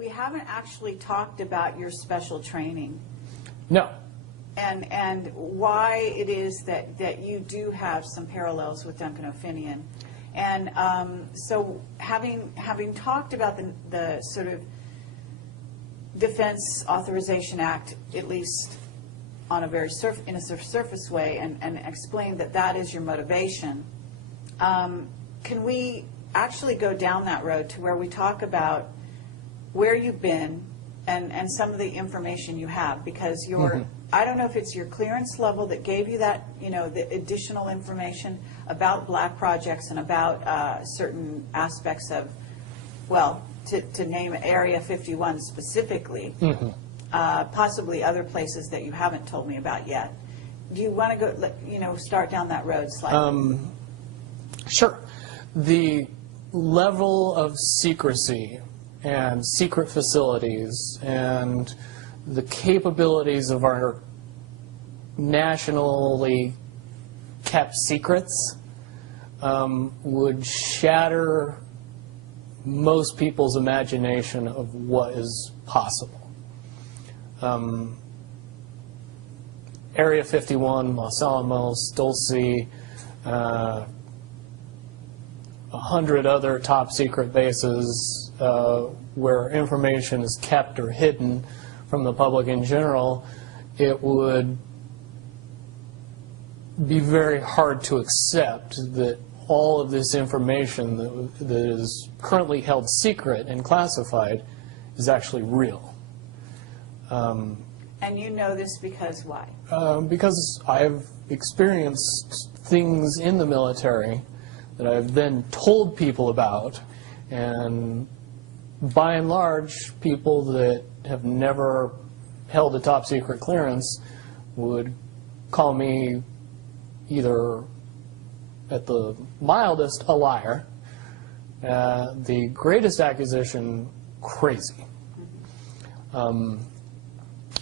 we haven't actually talked about your special training. No. And why it is that you do have some parallels with Duncan O'Finionan. And so having talked about the sort of Defense Authorization Act, at least on a very surface way, and explain that that is your motivation, can we actually go down that road to where we talk about where you've been and some of the information you have? Because your I don't know if it's your clearance level that gave you that, the additional information about black projects and about certain aspects of, well, to name Area 51 specifically, possibly other places that you haven't told me about yet. Do you want to go, start down that road slightly? Sure. The level of secrecy and secret facilities and the capabilities of our nationally kept secrets would shatter most people's imagination of what is possible. Area 51, Los Alamos, Dulce, 100 other top secret bases where information is kept or hidden from the public in general, it would be very hard to accept that all of this information that is currently held secret and classified is actually real. And you know this because why? Because I've experienced things in the military that I've then told people about, and by and large, people that have never held a top secret clearance would call me either, at the mildest, a liar, the greatest accusation, crazy.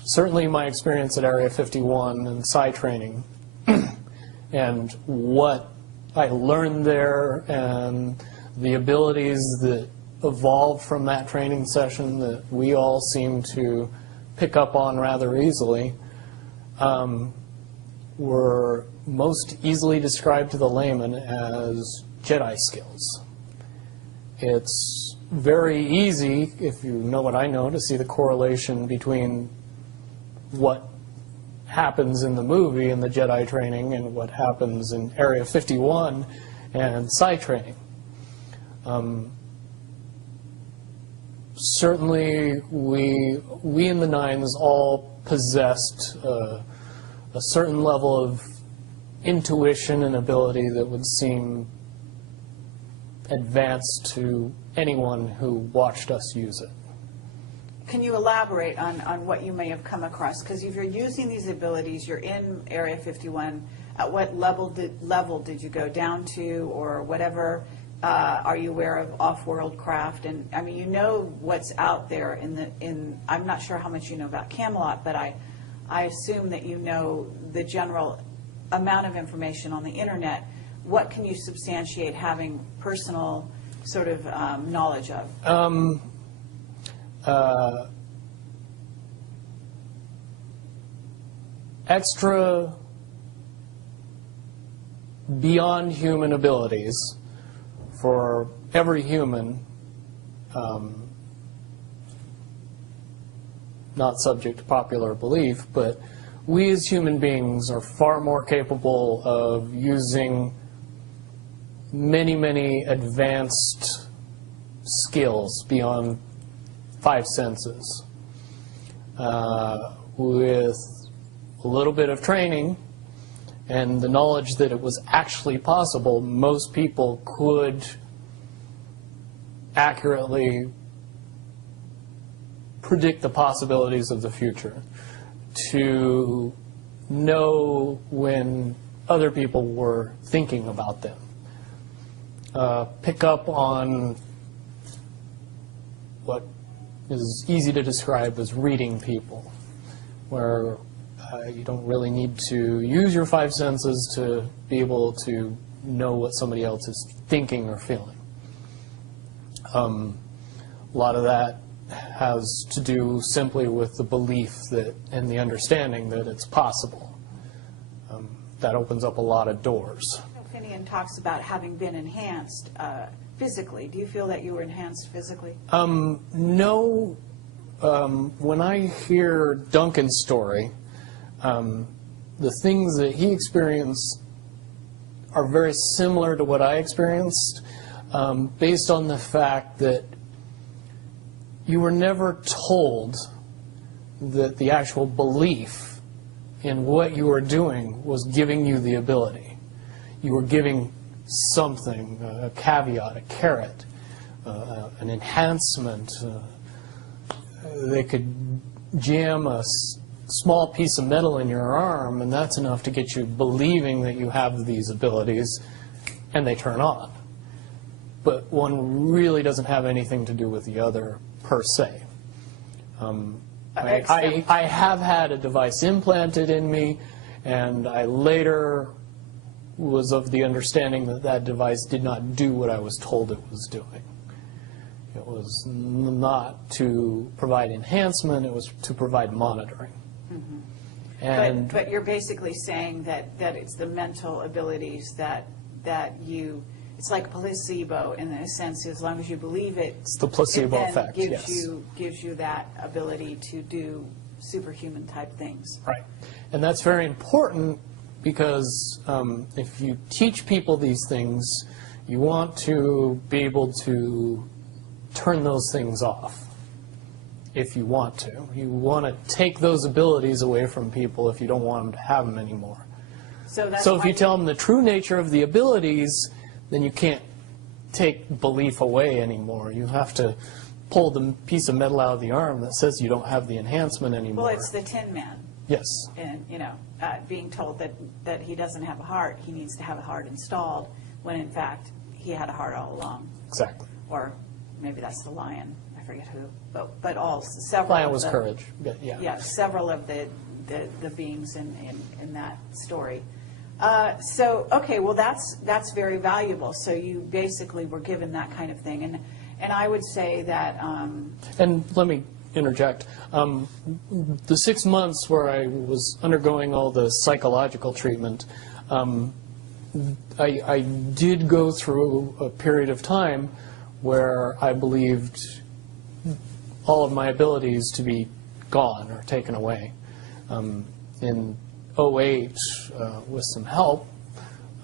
Certainly my experience at Area 51 and PSY training and what I learned there and the abilities that evolved from that training session that we all seem to pick up on rather easily were most easily described to the layman as Jedi skills. It's very easy, if you know what I know, to see the correlation between what happens in the movie in the Jedi training and what happens in Area 51 and PSY training. Certainly, we in the Nines all possessed a certain level of intuition and ability that would seem advanced to anyone who watched us use it. Can you elaborate on what you may have come across? Because if you're using these abilities, you're in Area 51, at what level did you go down to, or whatever? Are you aware of off-world craft? And I mean, you know what's out there in I'm not sure how much you know about Camelot, but I assume that you know the general amount of information on the internet. What can you substantiate having personal sort of knowledge of? Extra beyond human abilities for every human, not subject to popular belief, but we as human beings are far more capable of using many, many advanced skills beyond 5 senses. With a little bit of training and the knowledge that it was actually possible, most people could accurately predict the possibilities of the future, to know when other people were thinking about them, pick up on what is easy to describe as reading people, where you don't really need to use your 5 senses to be able to know what somebody else is thinking or feeling. A lot of that has to do simply with the belief that and the understanding that it's possible. That opens up a lot of doors. O'Finionan talks about having been enhanced physically. Do you feel that you were enhanced physically? No. When I hear Duncan's story, the things that he experienced are very similar to what I experienced, based on the fact that you were never told that the actual belief in what you were doing was giving you the ability. You were giving something, a caveat, a carrot, an enhancement. They could jam a small piece of metal in your arm, and that's enough to get you believing that you have these abilities, and they turn on. But one really doesn't have anything to do with the other, per se. I have had a device implanted in me, and I later was of the understanding that that device did not do what I was told it was doing. It was not to provide enhancement, it was to provide monitoring. Mm-hmm. And but you're basically saying that it's the mental abilities that you, it's like placebo in a sense, as long as you believe it, it's the placebo it effect, gives yes. gives you that ability to do superhuman type things. Right. And that's very important because if you teach people these things, you want to be able to turn those things off if you want to. You want to take those abilities away from people if you don't want them to have them anymore. So if you tell them the true nature of the abilities, then you can't take belief away anymore. You have to pull the piece of metal out of the arm that says you don't have the enhancement anymore. Well, it's the Tin Man. Yes. And, you know, being told that he doesn't have a heart, he needs to have a heart installed, when in fact he had a heart all along. Exactly. Or maybe that's the lion, I forget who, but all, several. Lion was courage, but yeah. Yeah, several of the beings in that story. So, okay, well, that's very valuable. So you basically were given that kind of thing. And I would say that... And let me interject. The 6 months where I was undergoing all the psychological treatment, I did go through a period of time where I believed all of my abilities to be gone or taken away. In 2008, with some help,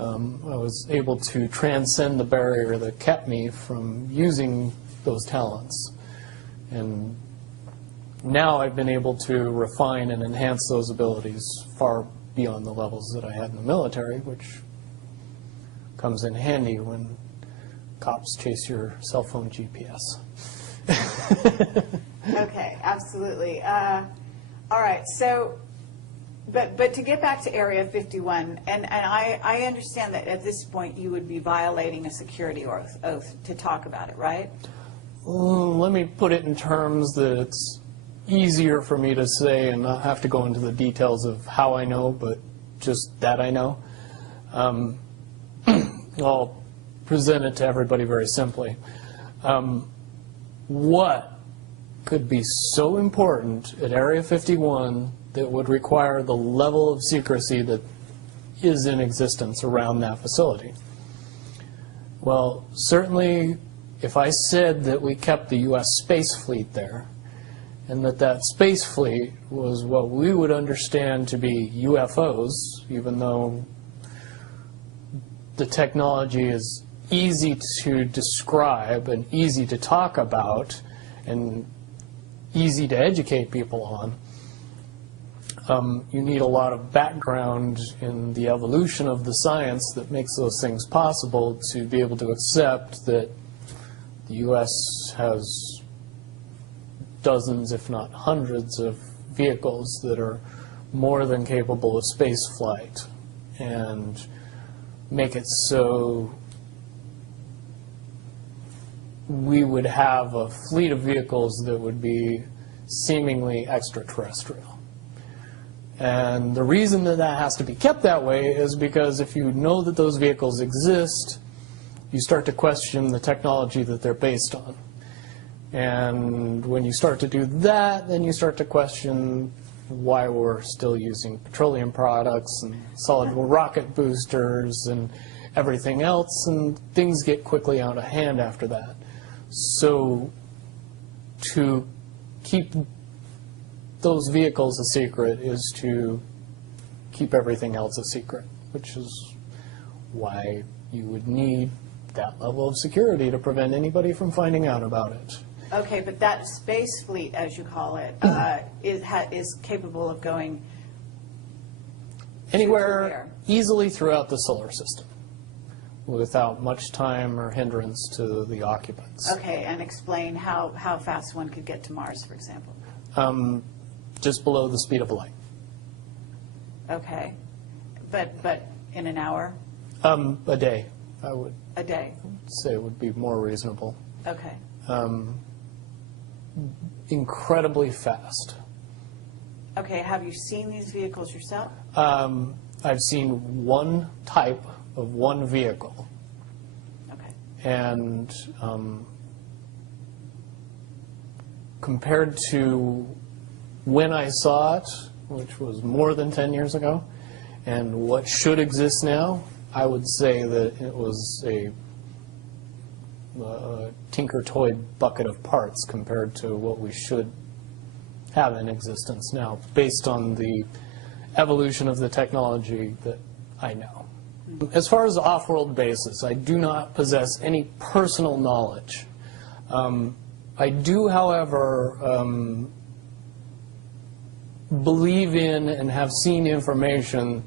I was able to transcend the barrier that kept me from using those talents. And now I've been able to refine and enhance those abilities far beyond the levels that I had in the military, which comes in handy when cops chase your cell phone GPS. Okay, absolutely. All right, so... But to get back to Area 51, and I understand that at this point you would be violating a security oath to talk about it, right? Let me put it in terms that it's easier for me to say and not have to go into the details of how I know, but just that I know. I'll present it to everybody very simply. What could be so important at Area 51 that would require the level of secrecy that is in existence around that facility? Well, certainly if I said that we kept the U.S. space fleet there, and that space fleet was what we would understand to be UFOs, even though the technology is easy to describe and easy to talk about and easy to educate people on, you need a lot of background in the evolution of the science that makes those things possible to be able to accept that the U.S. has dozens, if not hundreds, of vehicles that are more than capable of space flight, and make it so we would have a fleet of vehicles that would be seemingly extraterrestrial. And the reason that that has to be kept that way is because if you know that those vehicles exist, you start to question the technology that they're based on. And when you start to do that, then you start to question why we're still using petroleum products and solid rocket boosters and everything else, and things get quickly out of hand after that. So to keep those vehicles a secret is to keep everything else a secret, which is why you would need that level of security to prevent anybody from finding out about it. Okay, but that space fleet, as you call it, is capable of going anywhere easily throughout the solar system without much time or hindrance to the occupants. Okay, and explain how fast one could get to Mars, for example. Just below the speed of light. Okay, but in an hour? A day, I would A day. say would be more reasonable. Okay. Incredibly fast. Okay, have you seen these vehicles yourself? I've seen one type of one vehicle. Okay. And compared to when I saw it, which was more than 10 years ago, and what should exist now, I would say that it was a tinker toy bucket of parts compared to what we should have in existence now, based on the evolution of the technology that I know. As far as the off-world basis, I do not possess any personal knowledge. I do, however, believe in and have seen information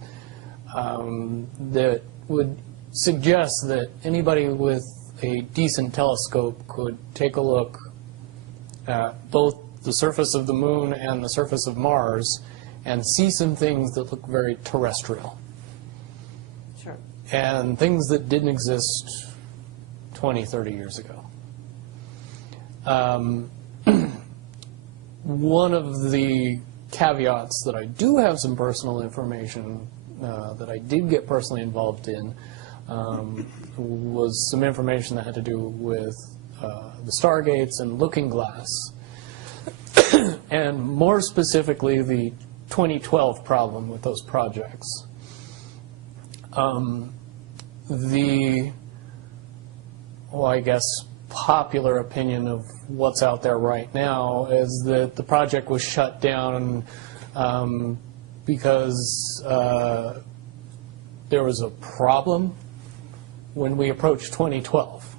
that would suggest that anybody with a decent telescope could take a look at both the surface of the moon and the surface of Mars and see some things that look very terrestrial. Sure. And things that didn't exist 20, 30 years ago. One of the caveats that I do have some personal information that I did get personally involved in was some information that had to do with the stargates and looking glass, and more specifically the 2012 problem with those projects. I guess, popular opinion of what's out there right now is that the project was shut down because there was a problem when we approached 2012.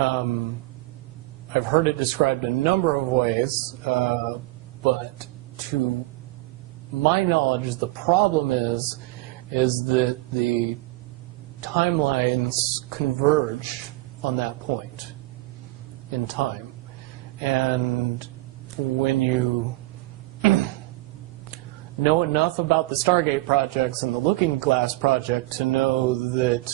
I've heard it described a number of ways, but to my knowledge, the problem is that the timelines converge on that point in time. And when you know enough about the Stargate projects and the Looking Glass project to know that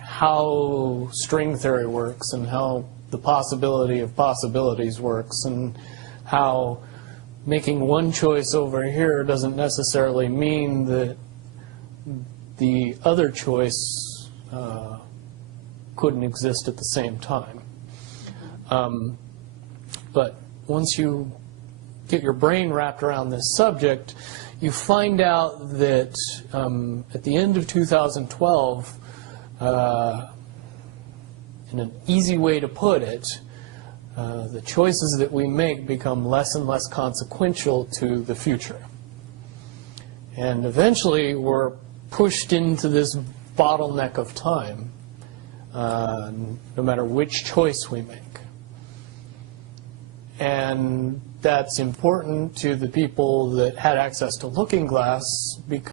how string theory works and how the possibility of possibilities works and how making one choice over here doesn't necessarily mean that the other choice couldn't exist at the same time. But once you get your brain wrapped around this subject, you find out that at the end of 2012, in an easy way to put it, the choices that we make become less and less consequential to the future. And eventually we're pushed into this bottleneck of time, no matter which choice we make. And that's important to the people that had access to Looking Glass because